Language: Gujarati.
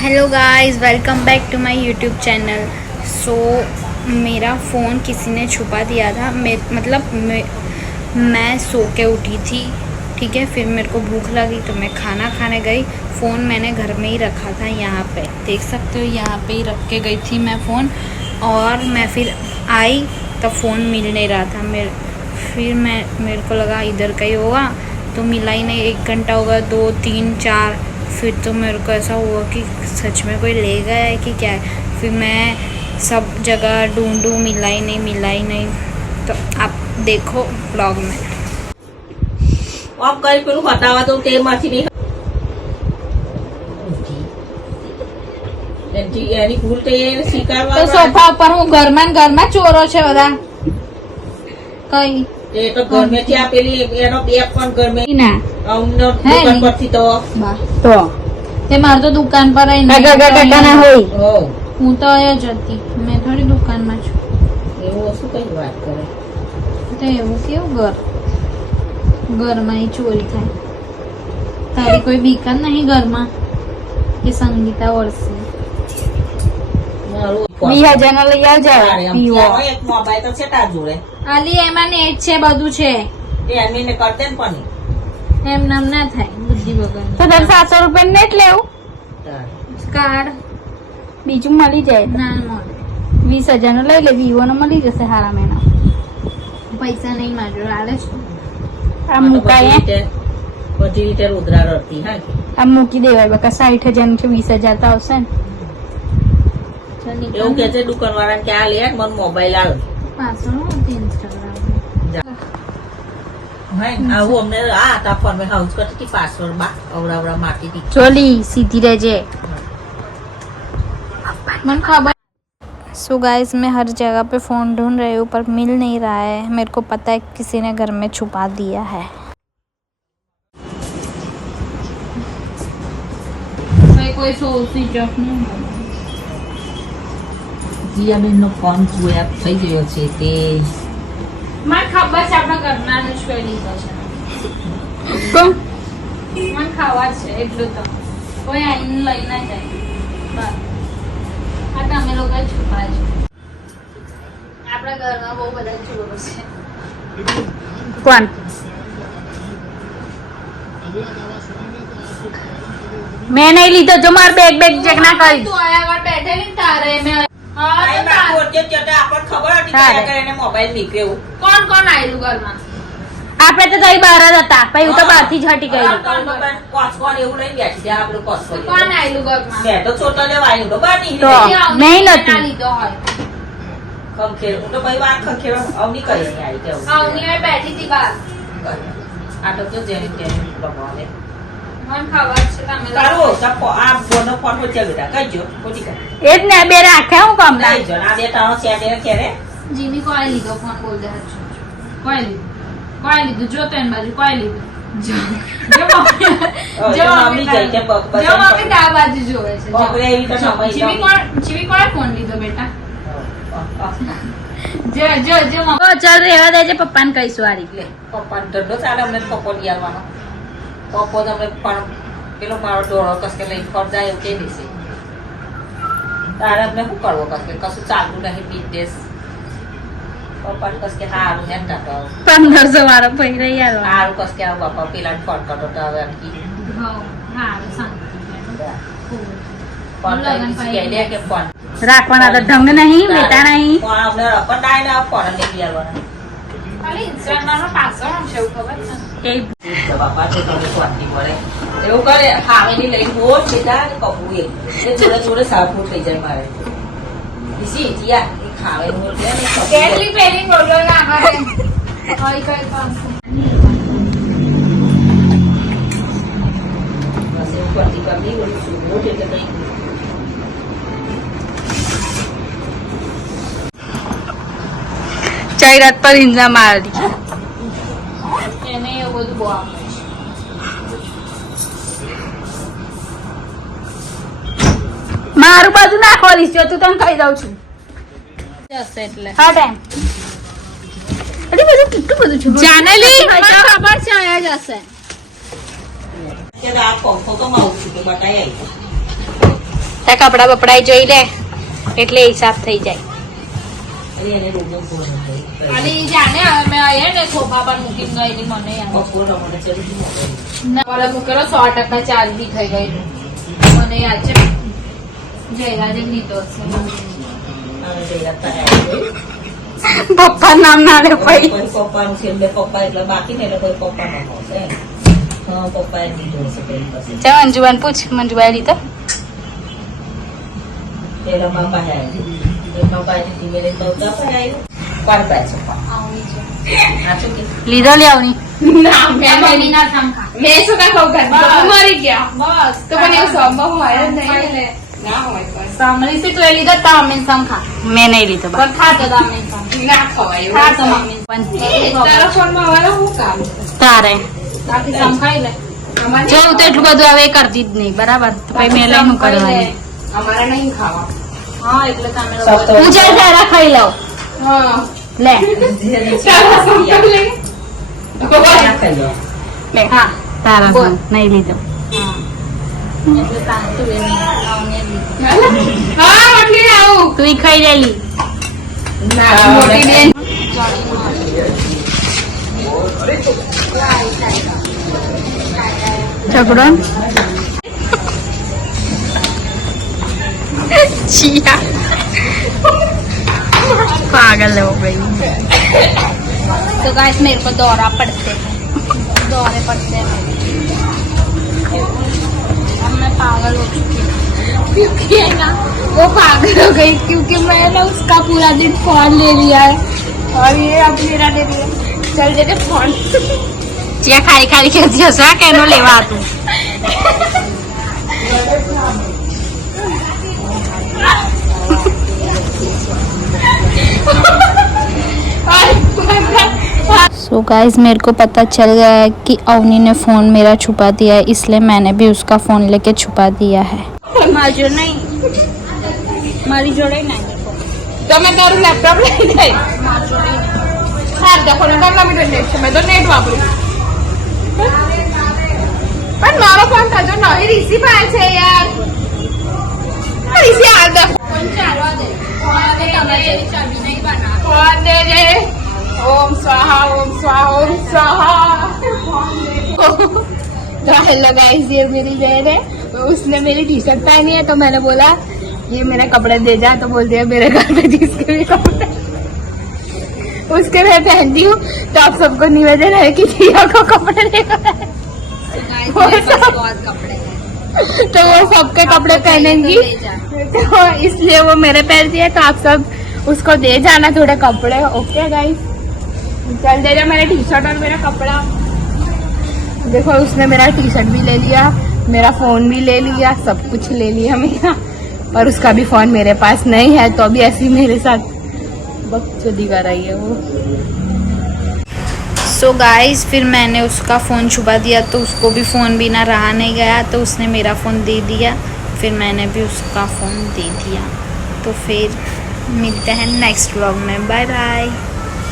Hello guys, welcome back to my YouTube channel. So मेरा फ़ोन किसी ने छुपा दिया था। मैं सो के उठी थी, ठीक है। फिर मेरे को भूख लगी तो मैं खाना खाने गई। फ़ोन मैंने घर में ही रखा था, यहाँ पे देख सकते हो, यहाँ पे ही रख के गई थी मैं फ़ोन। और मैं फिर आई तब फ़ोन मिल नहीं रहा था मेरे को लगा इधर का ही होगा, तो मिला ही नहीं। 1 घंटा हो गया, 2, 3, 4। फिर तो मेरे को ऐसा हुआ कि सच में कोई ले गया है कि क्या है। फिर मैं सब जगह ढूंढूं, मिला ही नहीं। तो आप देखो ब्लॉग में। आप कल पेલું હટાવા તો તેમાંથી નહીં એની ભૂલ તો એ સ્વીકારવા તો સોફા ઉપર હું ઘરમાં ચોરો છે બધા કઈ એ તો ઘરમેથી આપેલી એનો બેગ પણ ઘરમે ના અમને દુકાન પરથી તો તે મારે તો દુકાન પર હો હું તો અહીંયા જ હતી, મેં થોડી દુકાનમાં છું। એવું શું કઈ વાત કરે તો એવું કેવું ઘરમાં ઈ ચોરી થાય? તારી કોઈ બીક જ નહીં ઘરમાં કે સંગીતા વળશે? મારું 2000 લઈ આવજો પીવો। એક મોબાઈલ તો છે તાર જોડે આલી એમાં નેટ છે, બધું છે, તે એમને કરતે ને પણ એમ નામ ના થાય બુદ્ધિ વગર। તો 700 રૂપિયા નેટ લેવું, કાર્ડ બીજું મળી જાય। ના મળે, 20,000 નો લઈ લે, વિવો નો મળી જશે હારા મહિના। પૈસા નહીં માજો આલે છે। આ મુકાય બધી રીતે રુદ્રા રડતી હા આ મૂકી દેવાય બકા। 60,000 છે, 20,000 તો આવશે ને। એવું કે છે દુકાન વાળાને કે આ લે મને મોબાઈલ આવે પાછળ ઇન્સ્ટાગ્રામ હા આવું અમને આ હતા ફોન મેં હાઉસ કરતી હતી પાસવર્ડ બા અવડાવડા માટી હતી ચોલી सीधी रहजे। मन खबर। सो गाइस, मैं हर जगह पे फ़ोन ढूंढ रही हूँ पर मिल नहीं रहा है। मेरे को पता है किसी ने घर में छुपा दिया है। कोई सोची जॉब नहीं જીયાબેનનો ફોન જોયા થઈ ગયો છે તે મને ખબર છે આપણા ઘરના જ જોઈ લીધો છે। મને ખાવા છે એટલું તો કોઈ આઈને લઈ ના જાય। બસ આ તમે લોકો છુપા છો। આપણા ઘરમાં બહુ બધા ચોરો છે। કોણ? મેં નહીં લીધો, જો માર બેગ ચેક ના કરી। તું આયા આગળ બેઠેલી ને તારે મેં આપણને ખબર હતી કે આગળ એને મોબાઈલ નીકળ્યો કોણ આયેલું ઘરમાં? આપણે તો તઈ બહાર જ હતા, પછી હું તો બહારથી જ હટી ગઈ। કોસકોન એવું લઈને બેઠી જાય આપણે કોસકોન કોણ આયેલું ઘરમાં? મેં તો છોટા લેવા આવ્યું તો બહાર તો નીકળી નહીં નતું। લીધો હોય ખંખેર હું તો ભાઈ વાત ખંખેર અવની કરી નહીં આવી તેવું આવની હોય બેઠી હતી બહાર। આ તો જો જેને તેને ભગવાને મને ખબર છે તમે કાઢો આ બોનો ફોન વચ્ચે બેટા કહીજો ખોટી કર એ જ ને બે રાખ્યા હું કામ ના। નહીં જો આ બે તારો છે દે ખેરે જીની કોઈ લીધો ફોન બોલ દે કોઈ લીધું જો તો એન બાજુ કોઈ લીધું જો મમ્મી જઈ છે જો મમ્મી આ બાજુ જોવે છે બકરે એવી તો સમય જીવી કોણે ફોન લીધો બેટા જો મમ્મી ચાલ રહેવા દેજે, પપ્પાને કહીશું આ રીતે। પપ્પાનો ધંધો ચાલે અમને પપ્પો લઈ આવવાનો પપ્પો તમને પણ પેલો મારો ડોળો કસકે લઈ ફરજાય એવું કહી દેશે તારે અમને શું કરવો કસકે કશું ચાલતું નહીં બિઝનેસ પપ્પાને કસકે હારું એમ કાઢો 1500 મારો ભાઈ રહી આવ્યો। હારું કસકે આવું બાપા પેલા ફોન કરતો તો હવે હા ફોન કહી દે કે ફોન રાખવાના તો ઢંગ નહીં, બેટા નહીં। ફોન અમને રપટ આવે ને ફોન લઈ આવવાના ખાલી ઇન્સ્ટાગ્રામનો પાસવર્ડ છે એવું ખબર છે એ બાપા તો તમે ફોનથી મળે એવું કરે ખાવાની લઈને રોજ સીધા કપવું એ જોડે સાફું થઈ જાય મારે જીયા એ ખાવાનું કેટલી પેલી બોલો ના કરે હોય કઈ કામ કરતી કરતી રોજ એટલે કઈ જાહેરાત પર હિંજા મારી। એને એવું બધું બહુ આપે મારું બાજુ ના ખોલીશ, જો તું તને કહી દઉં છું। જશે એટલે હા ટાઈમ અરે બધું કેટલું બધું છે જાનેલી મને ખબર છે આયા જશે કે આ પંખો તો માઉસ છે બતાય આવી તાર કપડા બપડા જોઈ લે એટલે હિસાબ થઈ જાય. એને રોજો ફોન હતો. અને ઈ જાણે હવે મેં આયા ને સોફા પર મૂકીને ગયેલી મને યાદ. બપોર મને ચડી ગયું. ના મૂકેલો 100% ચાર્જ બી થઈ ગયેલું મને યાદ છે. જયરાજે લીધો છે. અને જઈ હતા પપ્પા નામ ના લે કોઈ પપ્પાનું છે એટલે પપ્પા એટલે બાકી ને એટલે કોઈ પપ્પા ન હશે. હા પપ્પાએ દીધો હશે પેલી પાસે. ચાલ મંજુબાન પૂછ. મંજુબાઈ લીધો પેલા બાપા આવ્યા. એમાં બાજી જીવે તો બાપા આવ્યું. કોણ પાસે આવની છે. આ શું કે લીધો લેવની. ના મેં બની ના સમખા. મેં શું કા કહું ઘરમાં મરી ગયા બસ તો પણ એવું સંભવ હોય જ નહીં. ના હોય પણ સાંભળી છે તો એ લીધો તા મમ્મી સમખા. મેં નહીં લીધો બા. પણ ખાતો તા મમ્મી સમખા. ના ખવાય એવું. ખાતો મમ્મી. તારા ફોનમાં વાળા શું કામ તારે તાથી સમખાઈ લે. અમારે જો હું તો એટલું બધું હવે કરતી જ નહીં બરાબર. તો પછી મેં લઈને કરવાની. અમારે નહીં ખાવા. હા એટલે તમે સબ તો હું જઈ તારા ખાઈ લઉં. હા લે તારા સંપર્ક લે. ના ખાઈ લો. લે હા તારા બોલ. નહીં લીધો. એટલે તાને તું એને આવને લીધો. હા મટલી આવું તું ઈ ખાઈ લેલી. ના મોટી બેન ઝઘડો चिया पागल हो गई. तो गाइस मेरे को दौरा पड़ते हैं. दौरे पड़ते हैं. अब मैं पागल हो चुकी हूँ क्योंकि है ना वो पागल हो गई क्योंकि मैं ना उसका पूरा दिन फोन ले लिया है और ये अब मेरा ले लिया. चल दे फोन. चिया खाई खाई खेलती हसा केनो लेवा तू. सो गाइस मेरे को पता चल गया है कि अवनी ने फ़ोन मेरा छुपा दिया है, इसलिए मैंने भी उसका फ़ोन लेके छुपा दिया है. माजो नहीं मारी जोड़े नहीं तो मैं तारू लैपटॉप ले जाए हां देखो ना कम मीटर नेट છે मैं तो नेट वापरू પણ મારો ફોન તાજો નવી રીસી પાસે છે યાર રીસી હાલ દે फोन चालवा दे फोन के तमाचे चाबी नहीं बना ફોન દે જે ओम स्वाहा ओम स्वाहा ओम स्वाहा तो हेलो गाइस ये मेरी जैन है तो उसने मेरी टी शर्ट पहनी है तो मैंने बोला ये मेरे कपड़े दे जा तो बोल दिया मेरे घर पे जिसके भी कपड़े उसके मैं पहनती हूँ तो आप सबको निवेदन है कि जिया को कपड़े लेकर आए। बहुत कपड़े हैं तो वो सबके कपड़े पहनेंगी तो इसलिए वो मेरे पहनती है तो आप सब उसको दे जाना थोड़े कपड़े. ओके गाइस चल दे जा मेरा टी शर्ट और मेरा कपड़ा. देखो उसने मेरा टी शर्ट भी ले लिया मेरा फोन भी ले लिया सब कुछ ले लिया मेरा पर उसका भी फोन मेरे पास नहीं है तो अभी ऐसी मेरे साथ बकचोदी कर रही है वो. सो गाइस फिर मैंने उसका फ़ोन छुपा दिया तो उसको भी फ़ोन बिना रहा नहीं गया तो उसने मेरा फ़ोन दे दिया फिर मैंने भी उसका फ़ोन दे दिया. तो फिर मिलते हैं नेक्स्ट व्लॉग में. Bye bye.